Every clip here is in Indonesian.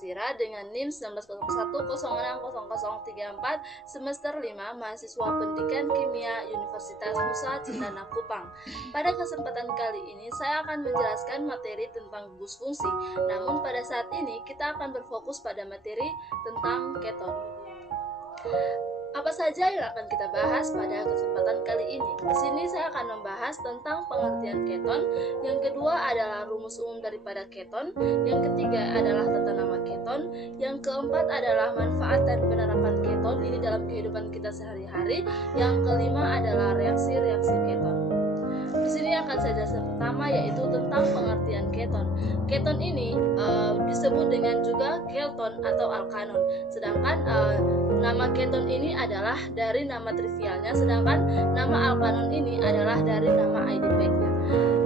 Basira dengan NIM 1901060034 semester 5 mahasiswa Pendidikan Kimia Universitas Nusa Cendana Kupang. Pada kesempatan kali ini saya akan menjelaskan materi tentang gugus fungsi. Namun pada saat ini kita akan berfokus pada materi tentang keton. Apa saja yang akan kita bahas pada kesempatan kali ini? Di sini saya akan membahas tentang pengertian keton. Yang kedua adalah rumus umum daripada keton. Yang ketiga adalah tata nama keton. Yang keempat adalah manfaat dan penerapan keton ini dalam kehidupan kita sehari-hari. Yang kelima adalah reaksi-reaksi keton. Di sini akan saya jelaskan pertama yaitu tentang pengertian keton. Keton ini disebut dengan juga keton atau alkanon. Sedangkan nama keton ini adalah dari nama trivialnya, sedangkan nama alkanon ini adalah dari nama IDPAC-nya.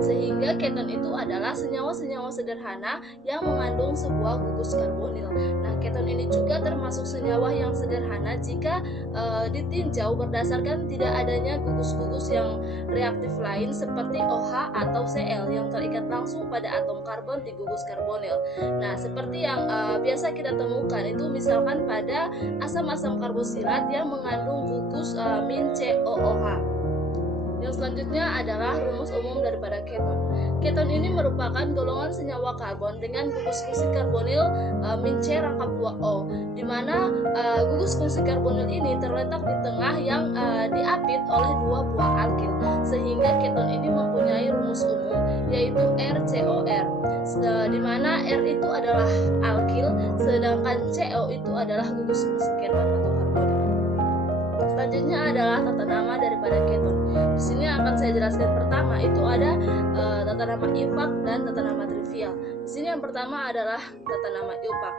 Sehingga keton itu adalah senyawa-senyawa sederhana yang mengandung sebuah gugus karbonil. Nah, keton ini juga termasuk senyawa yang sederhana jika ditinjau berdasarkan tidak adanya gugus-gugus yang reaktif lain seperti OH atau Cl yang terikat langsung pada atom karbon di gugus karbonil. Nah, seperti yang biasa kita temukan itu misalkan pada asam-asam karbosilat yang mengandung gugus min COOH. Yang selanjutnya adalah rumus umum daripada keton. Keton ini merupakan golongan senyawa karbon dengan gugus fungsi karbonil min C rangkap 2O, di mana gugus fungsi karbonil ini terletak di tengah yang diapit oleh dua buah alkil, sehingga keton ini mempunyai rumus umum yaitu RCOR, di mana R itu adalah alkil, sedangkan CO itu adalah gugus fungsi keton atau karbonil. Selanjutnya adalah tata nama daripada keton. Di sini akan saya jelaskan pertama itu ada tata nama IUPAC dan tata nama trivial. Di sini yang pertama adalah tata nama IUPAC.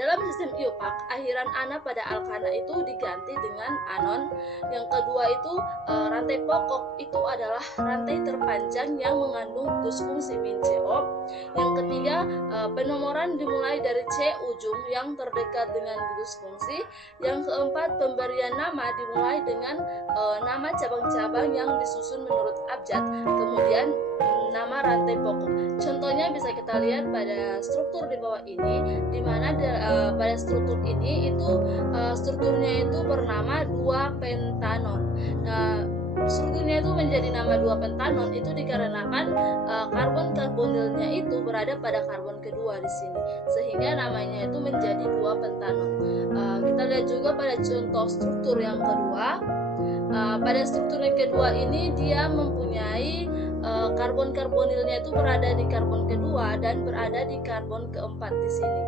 Dalam sistem IUPAC, akhiran ana pada alkana itu diganti dengan anon. Yang kedua itu rantai pokok itu adalah rantai terpanjang yang mengandung gugus fungsi min CO. Yang ketiga, penomoran dimulai dari C ujung yang terdekat dengan gugus fungsi. Yang keempat, pemberian nama dimulai dengan nama cabang-cabang yang disusun menurut abjad, kemudian nama rantai pokok. Contohnya bisa kita lihat pada struktur di bawah ini, di mana pada struktur ini itu strukturnya itu bernama 2 pentanon. Strukturnya itu menjadi nama 2 pentanon itu dikarenakan karbon karbonilnya itu berada pada karbon kedua di sini, sehingga namanya itu menjadi 2 pentanon. Kita lihat juga pada contoh struktur yang kedua. Pada struktur yang kedua ini dia mempunyai karbon karbonilnya itu berada di karbon kedua dan berada di karbon keempat di sini.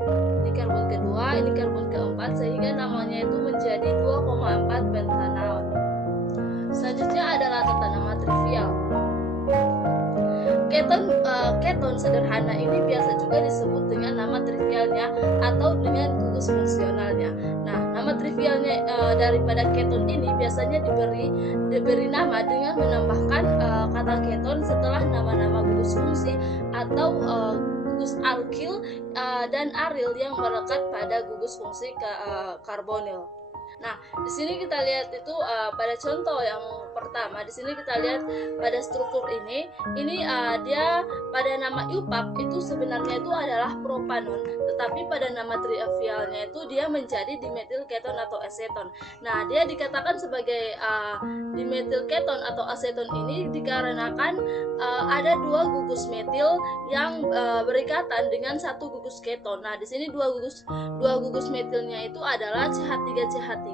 Ini karbon kedua, ini karbon keempat, sehingga namanya itu menjadi 2,4 pentanon. Selanjutnya adalah tata nama trivial. Keton sederhana ini biasa juga disebut dengan nama trivialnya atau dengan gugus fungsionalnya. Nah, nama trivialnya daripada keton ini biasanya diberi nama dengan menambahkan kata keton setelah nama-nama gugus fungsi atau gugus alkil dan aril yang melekat pada gugus fungsi karbonil. Nah, di sini kita lihat itu pada contoh yang pertama. Di sini kita lihat pada struktur ini dia pada nama IUPAC itu sebenarnya itu adalah propanon, tetapi pada nama trivialnya itu dia menjadi dimetil keton atau aseton. Nah, dia dikatakan sebagai dimetil keton atau aseton ini dikarenakan ada dua gugus metil yang berikatan dengan satu gugus keton. Nah, di sini dua gugus metilnya itu adalah CH3CH3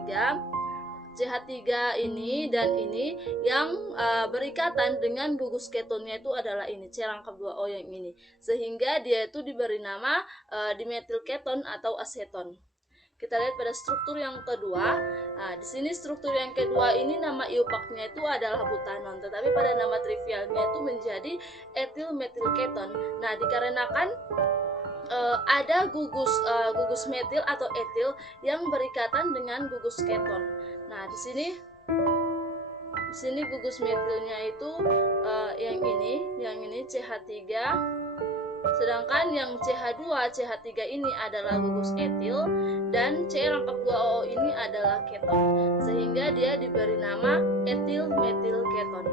ini dan ini yang berikatan dengan gugus ketonnya itu adalah ini C rangkap 2O yang ini, sehingga dia itu diberi nama dimetil keton atau aseton. Kita lihat pada struktur yang kedua. Nah, di sini struktur yang kedua ini nama IUPAC-nya itu adalah butanon, tetapi pada nama trivialnya itu menjadi etil metil keton. Nah, dikarenakan ada gugus metil atau etil yang berikatan dengan gugus keton. Nah, di sini gugus metilnya itu yang ini CH3, sedangkan yang CH2 CH3 ini adalah gugus etil dan C rangkap 2O ini adalah keton, sehingga dia diberi nama etil metil keton.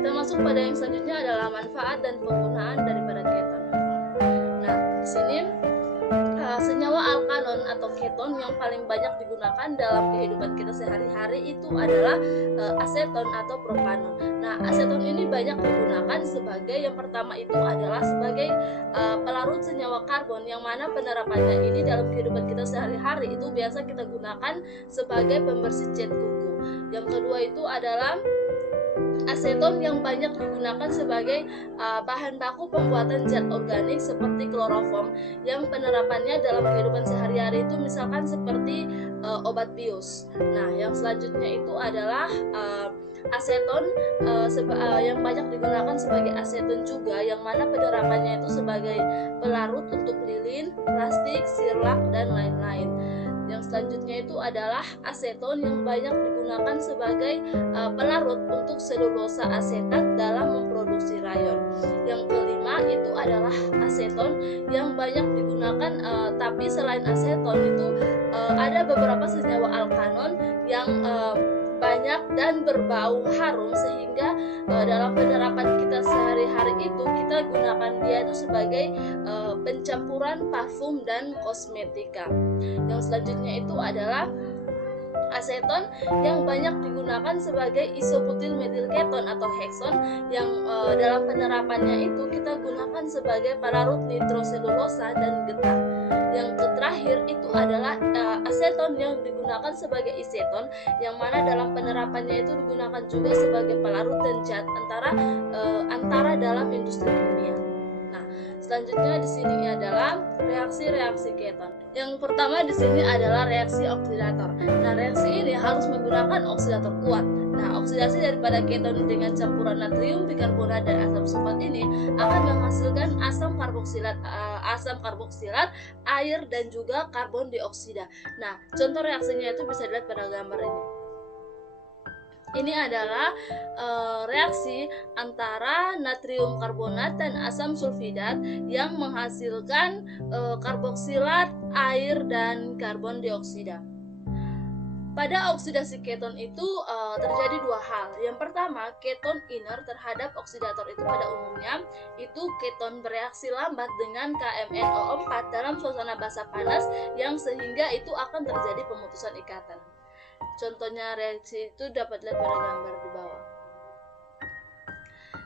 Kita masuk pada yang selanjutnya adalah manfaat dan penggunaan daripada keton. Nah, di sini aseton atau keton yang paling banyak digunakan dalam kehidupan kita sehari-hari itu adalah aseton atau propanon. Nah, aseton ini banyak digunakan sebagai, yang pertama itu adalah sebagai pelarut senyawa karbon, yang mana penerapannya ini dalam kehidupan kita sehari-hari itu biasa kita gunakan sebagai pembersih cat kuku. Yang kedua itu adalah aseton yang banyak digunakan sebagai bahan baku pembuatan zat organik seperti kloroform, yang penerapannya dalam kehidupan sehari-hari itu misalkan seperti obat bius. Nah, yang selanjutnya itu adalah aseton yang banyak digunakan sebagai aseton juga, yang mana penerapannya itu sebagai pelarut untuk lilin, plastik, sirlak, dan lain-lain. Yang selanjutnya itu adalah aseton yang banyak digunakan sebagai pelarut untuk selulosa asetat dalam memproduksi rayon. Yang kelima itu adalah aseton yang banyak digunakan, tapi selain aseton itu ada beberapa senyawa alkanon yang banyak dan berbau harum, sehingga dalam penerapan kita sehari-hari itu kita gunakan dia itu sebagai pencampuran parfum dan kosmetika. Yang selanjutnya itu adalah aseton yang banyak digunakan sebagai isobutyl metil keton atau hekson, yang dalam penerapannya itu kita gunakan sebagai pelarut nitroselulosa dan getah. Yang terakhir itu adalah aseton yang digunakan sebagai iseton, yang mana dalam penerapannya itu digunakan juga sebagai pelarut dan zat antara dalam industri kimia. Nah, selanjutnya di sini adalah reaksi-reaksi keton. Yang pertama di sini adalah reaksi oksidator. Nah, reaksi ini harus menggunakan oksidator kuat. Nah, oksidasi daripada keton dengan campuran natrium bikarbonat dan asam sulfat ini akan menghasilkan asam karboksilat, air, dan juga karbon dioksida. Nah, contoh reaksinya itu bisa dilihat pada gambar ini. Ini adalah reaksi antara natrium karbonat dan asam sulfidat yang menghasilkan karboksilat, air, dan karbon dioksida. Pada oksidasi keton itu terjadi dua hal. Yang pertama, keton inert terhadap oksidator itu pada umumnya itu keton bereaksi lambat dengan KMnO4 dalam suasana basah panas, yang sehingga itu akan terjadi pemutusan ikatan. Contohnya reaksi itu dapat dilihat pada gambar di bawah.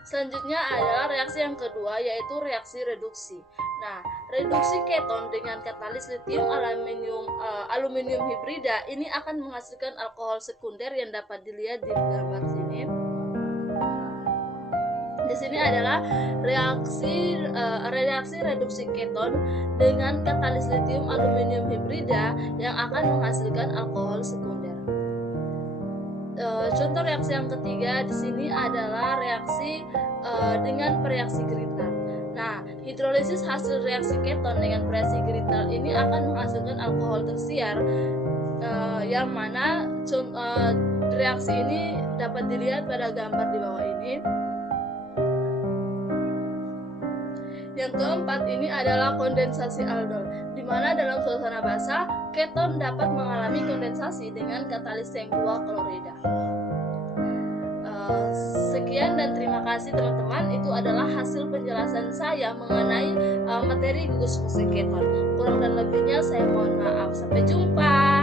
Selanjutnya adalah reaksi yang kedua, yaitu reaksi reduksi. Nah, reduksi keton dengan katalis litium aluminium hibrida ini akan menghasilkan alkohol sekunder yang dapat dilihat di gambar sini. Di sini adalah reaksi reduksi keton dengan katalis litium aluminium hibrida yang akan menghasilkan alkohol sekunder. Contoh reaksi yang ketiga di sini adalah reaksi dengan pereaksi Grignard. Nah, hidrolisis hasil reaksi keton dengan pereaksi Grignard ini akan menghasilkan alkohol tersiar, yang mana reaksi ini dapat dilihat pada gambar di bawah ini. Yang keempat ini adalah kondensasi aldol, di mana dalam suasana basah keton dapat mengalami kondensasi dengan katalis yang 2 klorida. Sekian dan terima kasih teman-teman. Itu adalah hasil penjelasan saya mengenai materi gugus fungsi keton. Kurang dan lebihnya saya mohon maaf. Sampai jumpa.